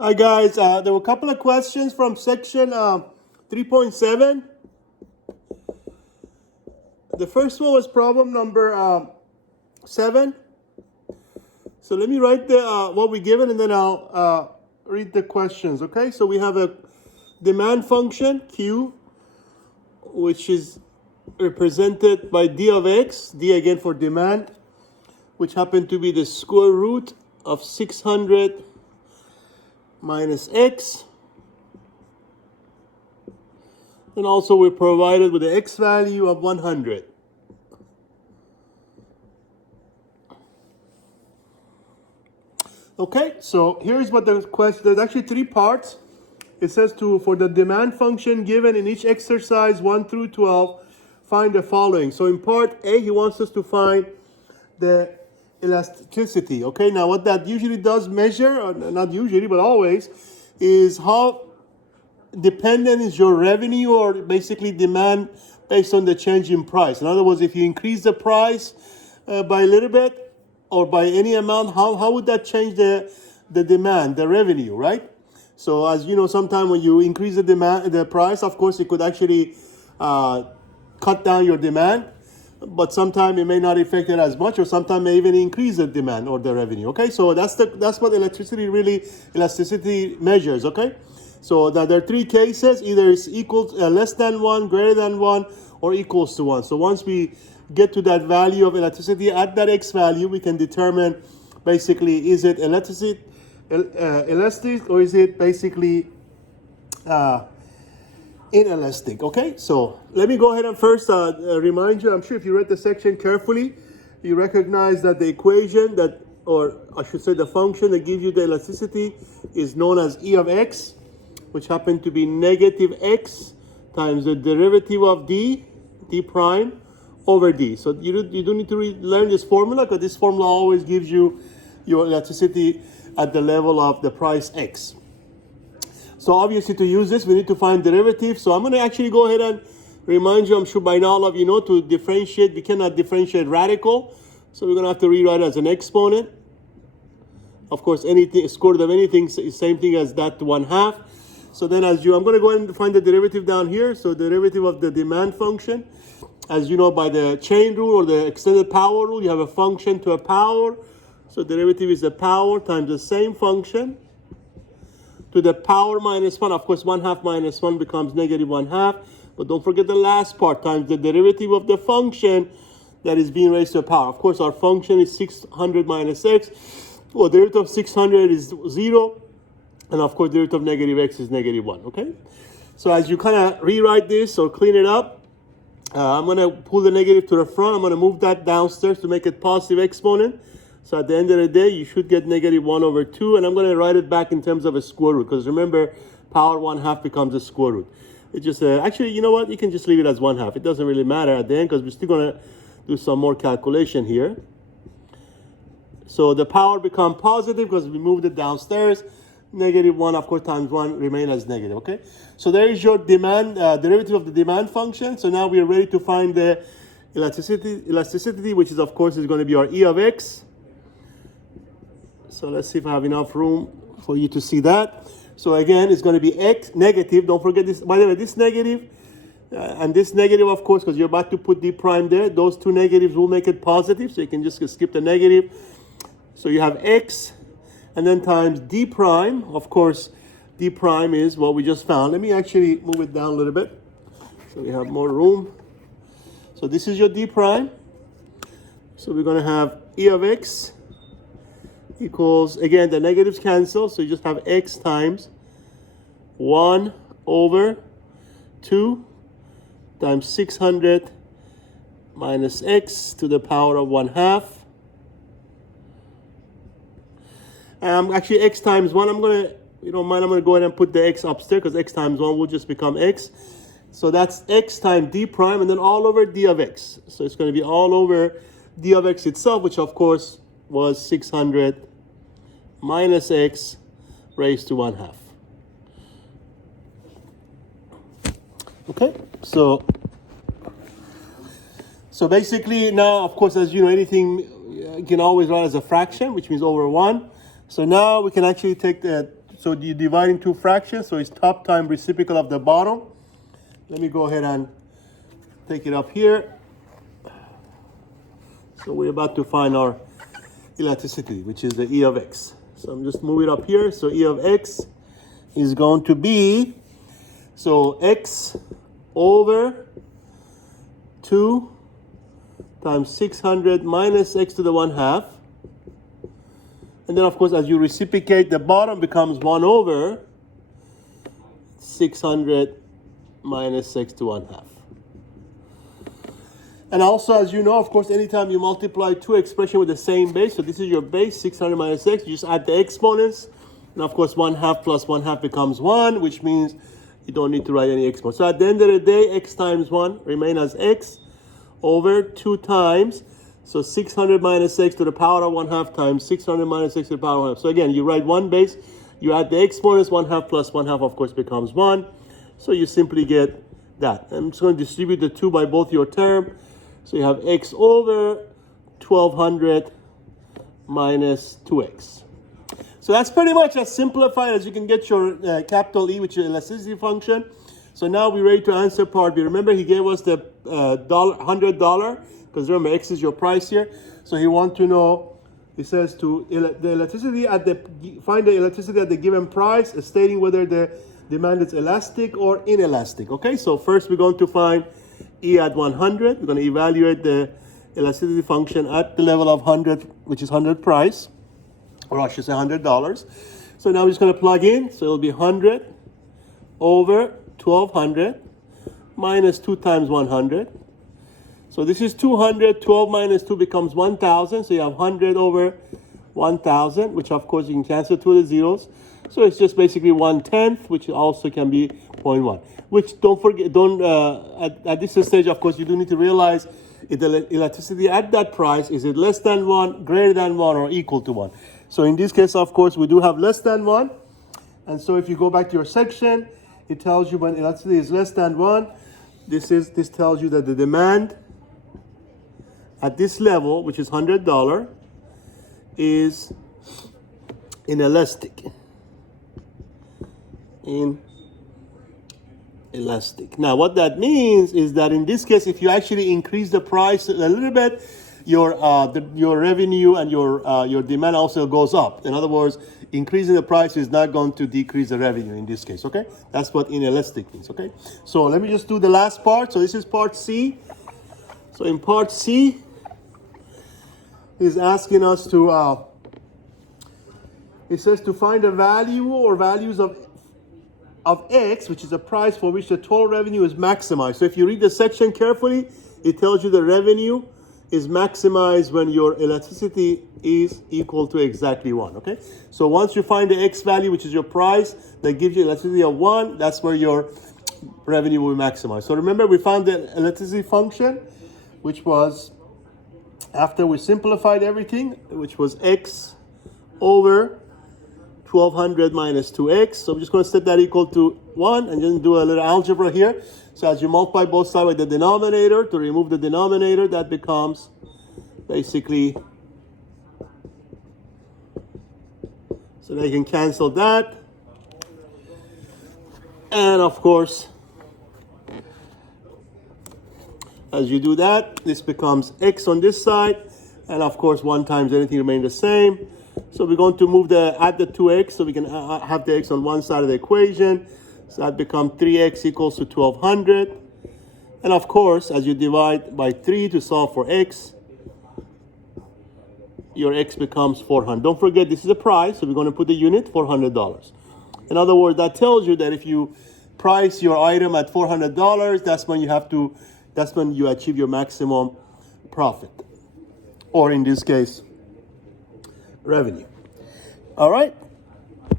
Hi guys, there were a couple of questions from section 3.7. The first one was problem number 7. So let me write the what we given and then I'll read the questions, okay? So we have a demand function, Q, which is represented by d of x, d again for demand, which happened to be the square root of 600 minus x. And also we're provided with the x value of 100. Okay, so here's what the question, there's actually 3 parts. It says for the demand function given in each exercise 1 through 12, find the following. So in part A, he wants us to find the elasticity. Okay, now what that usually does measure, or not usually, but always, is how dependent is your revenue or basically demand based on the change in price. In other words, if you increase the price by a little bit or by any amount, how would that change the demand, the revenue, right? So as you know, sometimes when you increase the price, of course, it could actually cut down your demand, but sometimes it may not affect it as much, or sometimes may even increase the demand or the revenue. Okay, so that's what elasticity measures. Okay, so there are 3 cases: either it's equal, less than 1, greater than 1, or equals to 1. So once we get to that value of elasticity at that x value, we can determine basically is it elastic, or is it basically inelastic. Okay, so let me go ahead and first remind you, I'm sure if you read the section carefully, you recognize that the equation that, or I should say the function that gives you the elasticity is known as E of x, which happen to be negative x times the derivative of d prime over d. So you don't need to learn this formula, because this formula always gives you your elasticity at the level of the price x. So obviously to use this, we need to find derivative. So I'm going to actually go ahead and remind you, I'm sure by now all of you know, to differentiate, we cannot differentiate radical. So we're going to have to rewrite it as an exponent. Of course, anything, square root of anything is same thing as that 1/2. So then I'm going to go ahead and find the derivative down here. So derivative of the demand function. As you know, by the chain rule or the extended power rule, you have a function to a power. So derivative is the power times the same function to the power minus 1. Of course, 1/2 minus 1 becomes negative 1/2. But don't forget the last part, times the derivative of the function that is being raised to a power. Of course, our function is 600 minus x. Well, derivative of 600 is 0. And of course, derivative of negative x is negative 1. Okay? So as you kind of rewrite this or clean it up, I'm going to pull the negative to the front. I'm going to move that downstairs to make it positive exponent. So at the end of the day, you should get negative 1/2. And I'm going to write it back in terms of a square root. Because remember, power 1/2 becomes a square root. It just, actually, you know what? You can just leave it as 1/2. It doesn't really matter at the end, because we're still going to do some more calculation here. So the power become positive because we moved it downstairs. Negative 1, of course, times 1 remain as negative, okay? So there is your demand, derivative of the demand function. So now we are ready to find the elasticity, which is, of course, is going to be our E of x. So let's see if I have enough room for you to see that. So again, it's going to be x negative. Don't forget this, by the way, this negative and this negative, of course, because you're about to put d prime there. Those 2 negatives will make it positive. So you can just skip the negative. So you have x and then times d prime. Of course, d prime is what we just found. Let me actually move it down a little bit so we have more room. So this is your d prime. So we're going to have E of x equals, again, the negatives cancel. So you just have x times 1/2 times 600 minus x to the power of 1/2. Actually, x times 1, I'm going to, you don't mind, I'm going to go ahead and put the x upstairs, because x times 1 will just become x. So that's x times d prime, and then all over d of x. So it's going to be all over d of x itself, which of course was 600 minus x raised to 1/2. Okay, so basically now, of course, as you know, anything you can always write as a fraction, which means over 1. So now we can actually take the so you divide into fractions, so it's top times reciprocal of the bottom. Let me go ahead and take it up here. So we're about to find our elasticity, which is the E of x. So I'm just moving it up here. So E of x is going to be, so x over 2 times 600 minus x to the 1/2. And then, of course, as you reciprocate, the bottom becomes 1 over 600 minus x to 1/2. And also, as you know, of course, anytime you multiply two expressions with the same base, so this is your base, 600 minus x, you just add the exponents. And of course, 1/2 plus 1/2 becomes 1, which means you don't need to write any exponents. So at the end of the day, x times 1 remain as x over 2 times. So 600 minus x to the power of 1/2 times 600 minus x to the power of 1/2. So again, you write one base, you add the exponents, 1/2 plus 1/2, of course, becomes 1. So you simply get that. I'm just going to distribute the 2 by both your term. So you have x over 1200 minus 2x. So that's pretty much as simplified as you can get your capital E, which is elasticity function. So now we're ready to answer part B. Remember, he gave us the $100, because remember, x is your price here. So he wants to know, he says to the elasticity at the, find the elasticity at the given price, stating whether the demand is elastic or inelastic. Okay, so first we're going to find E at 100. We're going to evaluate the elasticity function at the level of 100, which is 100 price, or I should say $100. So now we're just going to plug in. So it'll be 100 over 1200 minus 2 times 100. So this is 200. 12 minus 2 becomes 1000. So you have 100 over 1000, which of course you can cancel 2 of the zeros. So it's just basically 1/10, which also can be 0.1. Which don't forget, at this stage, of course, you do need to realize if the elasticity at that price, is it less than 1, greater than 1, or equal to 1. So in this case, of course, we do have less than 1. And so if you go back to your section, it tells you when elasticity is less than 1, this tells you that the demand at this level, which is $100, is inelastic. Inelastic. Now, what that means is that in this case, if you actually increase the price a little bit, your revenue and your demand also goes up. In other words, increasing the price is not going to decrease the revenue in this case. Okay, that's what inelastic means. Okay, so let me just do the last part. So this is part C. So in part C, he's asking us to. It says to find a value or values of x, which is a price for which the total revenue is maximized. So if you read the section carefully, it tells you the revenue is maximized when your elasticity is equal to exactly 1, okay? So once you find the x value, which is your price, that gives you elasticity of 1, that's where your revenue will be maximized. So remember, we found the elasticity function, which was, after we simplified everything, which was x over 1200 minus 2x. So I'm just going to set that equal to 1 and then do a little algebra here. So as you multiply both sides with the denominator, to remove the denominator, that becomes basically, so now you can cancel that. And of course, as you do that, this becomes x on this side. And of course, 1 times anything remains the same. So we're going to move add the 2x, so we can have the x on one side of the equation. So that becomes 3x equals to 1200. And of course, as you divide by 3 to solve for x, your x becomes 400. Don't forget, this is a price, so we're going to put the unit, $400. In other words, that tells you that if you price your item at $400, that's when you achieve your maximum profit. Or in this case, revenue. All right.